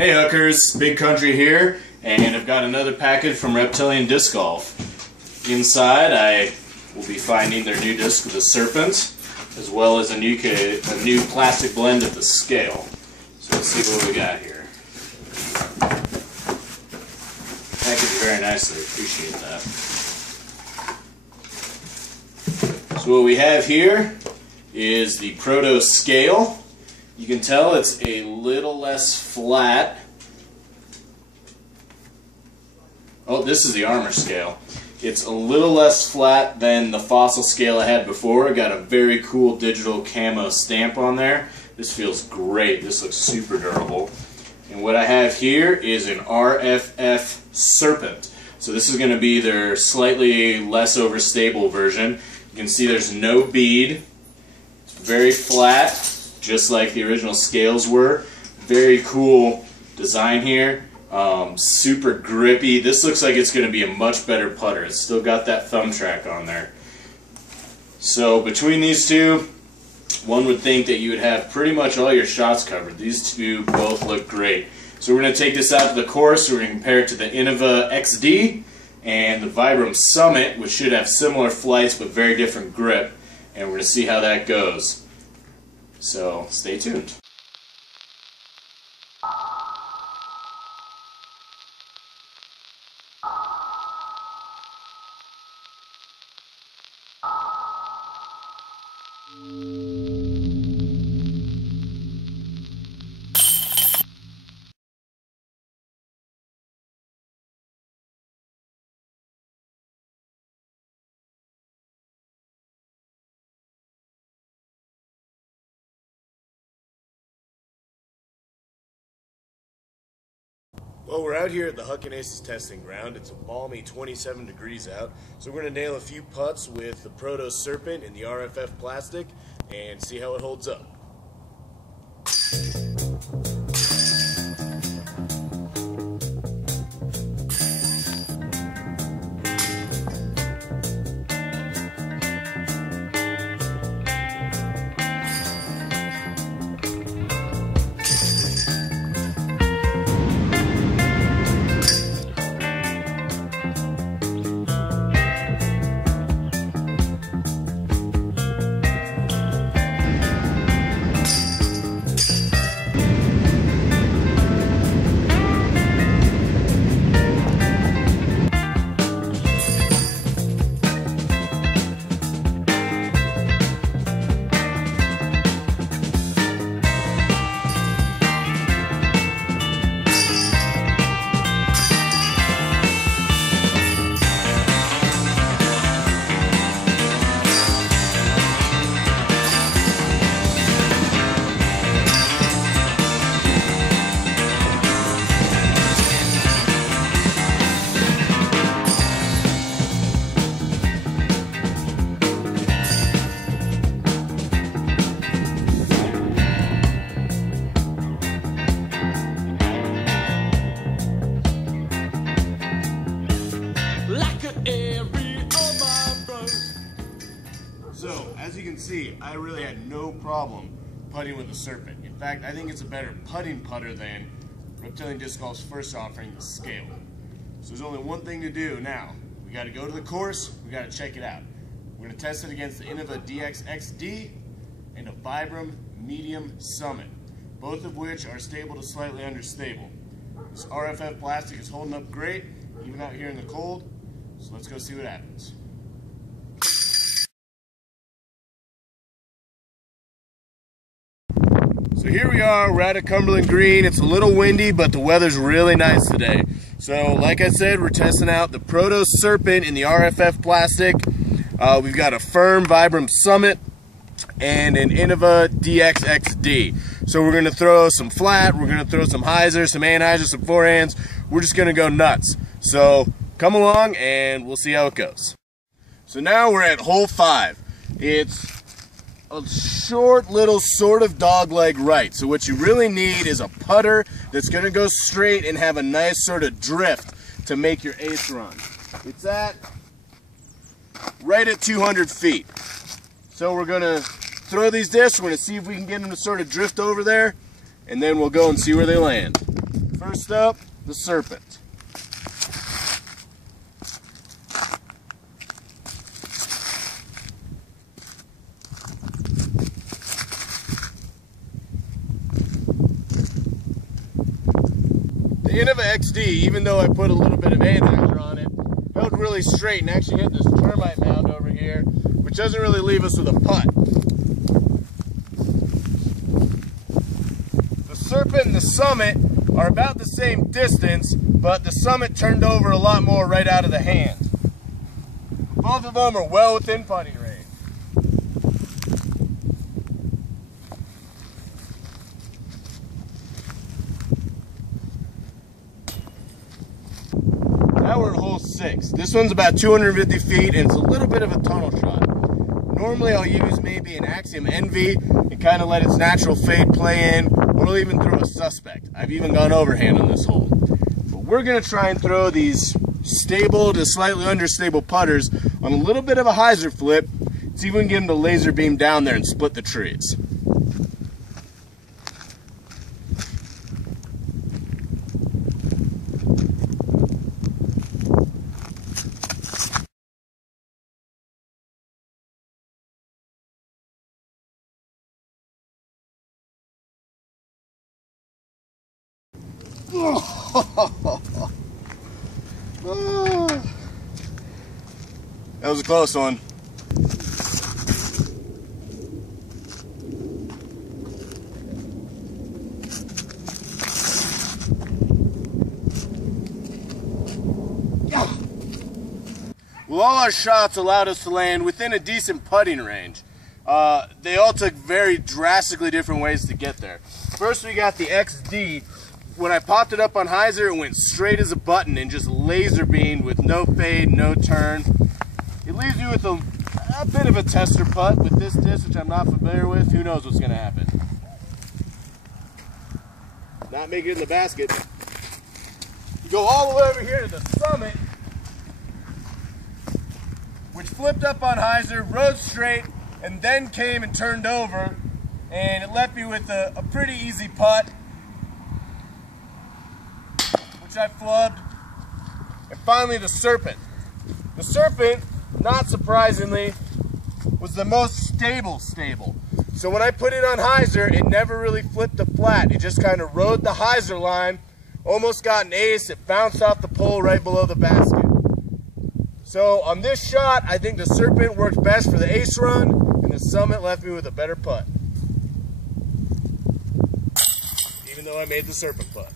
Hey hookers, Big Country here, and I've got another package from Reptilian Disc Golf. Inside I will be finding their new disc with the Serpent, as well as a new plastic blend of the Scale. So let's see what we got here. Packaged very nicely, appreciate that. So what we have here is the Proto Scale. You can tell it's a little less flat. Oh, this is the Armor Scale. It's a little less flat than the Fossil Scale I had before. I got a very cool digital camo stamp on there. This feels great. This looks super durable. And what I have here is an RFF Serpent. So this is going to be their slightly less overstable version. You can see there's no bead. It's very flat, just like the original Scales were. Very cool design here. Super grippy. This looks like it's going to be a much better putter. It's still got that thumb track on there. So between these two, one would think that you would have pretty much all your shots covered. These two both look great. So we're going to take this out to the course. We're going to compare it to the Innova XD and the Vibram Summit, which should have similar flights but very different grip. And we're going to see how that goes. So stay tuned. Well, we're out here at the Huck and Aces testing ground. It's a balmy 27 degrees out, so we're going to nail a few putts with the Proto Serpent in the RFF plastic and see how it holds up. So, as you can see, I really had no problem putting with the Serpent. In fact, I think it's a better putting putter than Reptilian Disc Golf's first offering, the Scale. So there's only one thing to do now. We got to go to the course, we got to check it out. We're going to test it against the Innova DX-XD and a Vibram Medium Summit, both of which are stable to slightly understable. This RFF plastic is holding up great, even out here in the cold, so let's go see what happens. So here we are, we're out at Cumberland Green. It's a little windy, but the weather's really nice today. So like I said, we're testing out the Proto Serpent in the RFF plastic. We've got a firm Vibram Summit and an Innova DX-XD. So we're gonna throw some flat, we're gonna throw some hyzer, some anhyzer, some forehands. We're just gonna go nuts. So come along and we'll see how it goes. So now we're at hole 5. It's a short little sort of dogleg right. So what you really need is a putter that's going to go straight and have a nice sort of drift to make your ace run. It's at right at 200 feet. So we're going to throw these discs. We're going to see if we can get them to sort of drift over there, and then we'll go and see where they land. First up, the Serpent. The Innova XD, even though I put a little bit of anheuser on it, held really straight and actually hit this termite mound over here, which doesn't really leave us with a putt. The Serpent and the Summit are about the same distance, but the Summit turned over a lot more right out of the hand. Both of them are well within putting range. Now we're at hole 6. This one's about 250 feet and it's a little bit of a tunnel shot. Normally I'll use maybe an Axiom Envy and kind of let its natural fade play in, or I'll even throw a Suspect. I've even gone overhand on this hole. But we're going to try and throw these stable to slightly understable putters on a little bit of a hyzer flip, see if we can get them to laser beam down there and split the trees. That was a close one. Well, all our shots allowed us to land within a decent putting range. They all took very drastically different ways to get there. First, we got the XD. When I popped it up on hyzer, it went straight as a button and just laser beamed with no fade, no turn. It leaves you with a bit of a tester putt with this disc, which I'm not familiar with. Who knows what's going to happen? Not make it in the basket. You go all the way over here to the Summit, which flipped up on hyzer, rode straight, and then came and turned over, and it left me with a pretty easy putt, which I flubbed. And finally, the Serpent. The Serpent, not surprisingly, was the most stable. So when I put it on hyzer, it never really flipped the flat. It just kind of rode the hyzer line, almost got an ace. It bounced off the pole right below the basket. So on this shot, I think the Serpent worked best for the ace run, and the Summit left me with a better putt. Even though I made the Serpent putt.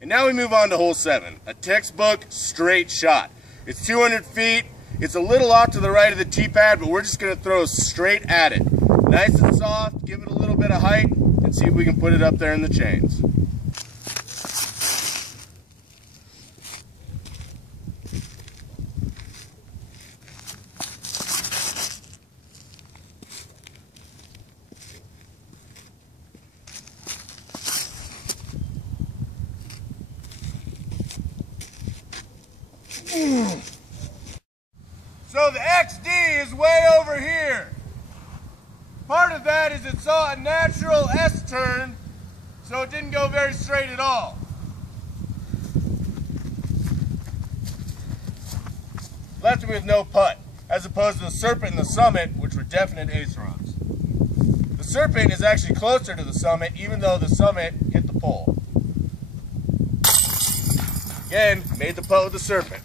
And now we move on to hole 7, a textbook straight shot. It's 200 feet, it's a little off to the right of the tee pad, but we're just going to throw straight at it. Nice and soft, give it a little bit of height, and see if we can put it up there in the chains. So the XD is way over here. Part of that is it saw a natural S-turn, so it didn't go very straight at all. Left me with no putt, as opposed to the Serpent and the Summit, which were definite ace runs. The Serpent is actually closer to the Summit, even though the Summit hit the pole. Again, made the putt with the Serpent.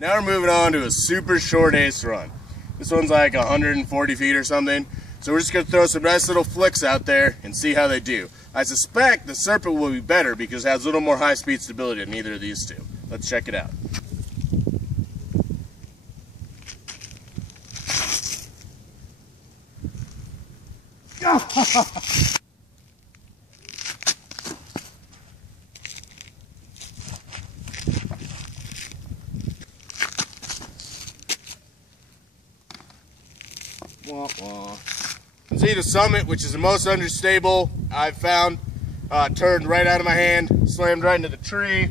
Now we're moving on to a super short ace run. This one's like 140 feet or something. So we're just going to throw some nice little flicks out there and see how they do. I suspect the Serpent will be better because it has a little more high speed stability than either of these two. Let's check it out. You can see the Summit, which is the most unstable I've found, turned right out of my hand, slammed right into the tree.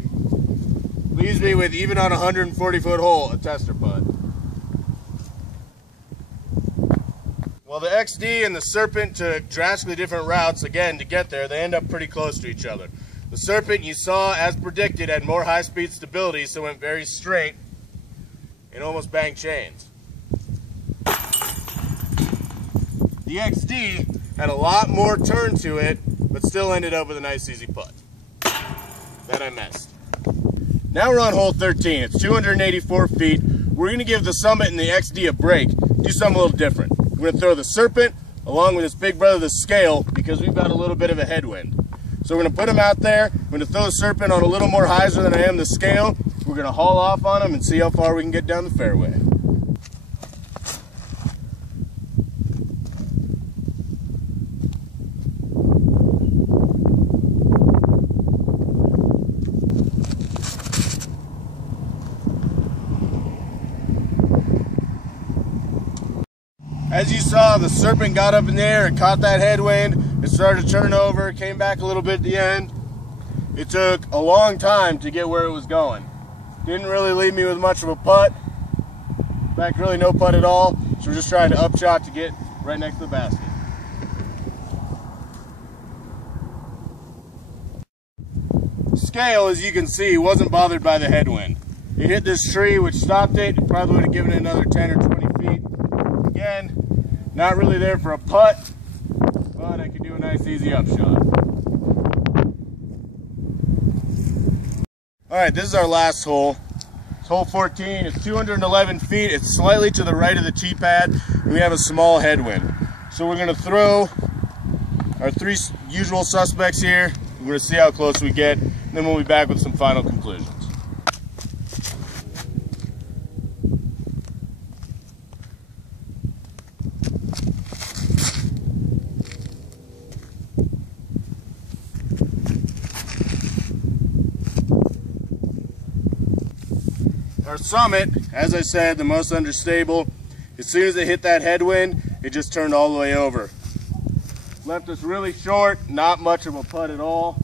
Leaves me with, even on a 140-foot hole, a tester putt. Well, the XD and the Serpent took drastically different routes. Again, to get there, they end up pretty close to each other. The Serpent, you saw, as predicted, had more high-speed stability, so went very straight and almost banged chains. The XD had a lot more turn to it, but still ended up with a nice easy putt. That I missed. Now we're on hole 13. It's 284 feet. We're going to give the Summit and the XD a break, do something a little different. We're going to throw the Serpent along with its big brother, the Scale, because we've got a little bit of a headwind. So we're going to put them out there. We're going to throw the Serpent on a little more hyzer than I am the Scale. We're going to haul off on them and see how far we can get down the fairway. As you saw, the Serpent got up in the air, it caught that headwind, it started to turn over, came back a little bit at the end. It took a long time to get where it was going. Didn't really leave me with much of a putt. In fact, really no putt at all. So we're just trying to upshot to get right next to the basket. The Scale, as you can see, wasn't bothered by the headwind. It hit this tree, which stopped it. It probably would have given it another 10 or 20 feet. Again, not really there for a putt, but I could do a nice easy upshot. Alright, this is our last hole. It's hole 14. It's 211 feet. It's slightly to the right of the tee pad, and we have a small headwind. So we're going to throw our three usual suspects here. We're going to see how close we get, and then we'll be back with some final conclusions. Our Summit, as I said, the most understable. As soon as it hit that headwind, it just turned all the way over. Left us really short, not much of a putt at all.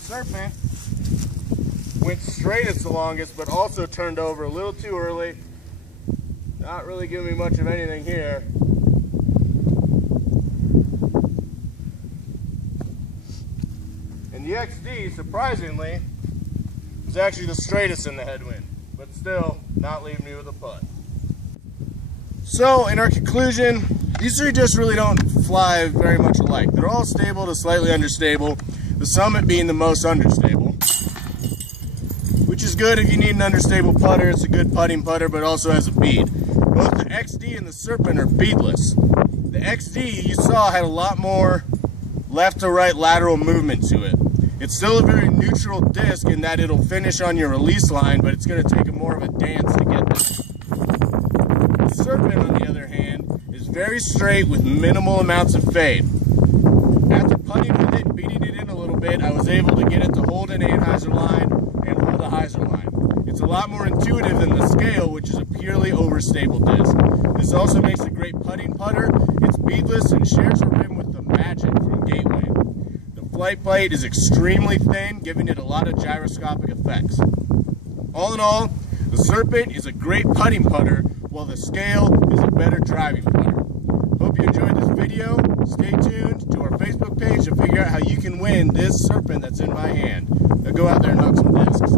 Serpent went straight as the longest, but also turned over a little too early. Not really giving me much of anything here. And the XD, surprisingly, was actually the straightest in the headwind, but still not leaving me with a putt. So, in our conclusion, these three just really don't fly very much alike. They're all stable to slightly understable, the Summit being the most understable, which is good if you need an understable putter. It's a good putting putter, but also has a bead. Both the XD and the Serpent are beadless. The XD, you saw, had a lot more left to right lateral movement to it. It's still a very neutral disc in that it'll finish on your release line, but it's going to take more of a dance to get there. The Serpent, on the other hand, is very straight with minimal amounts of fade. After putting with it, beating it in a little bit, I was able to get it to hold an 8-hyzer line and hold a hyzer line. It's a lot more intuitive than the Scale, which is a purely overstable disc. This also makes a great putting putter. It's beadless and shares a rim with the Magic from Gateway. Flight plate is extremely thin, giving it a lot of gyroscopic effects. All in all, the Serpent is a great putting putter, while the Scale is a better driving putter. Hope you enjoyed this video. Stay tuned to our Facebook page to figure out how you can win this Serpent that's in my hand. Now go out there and hug some discs.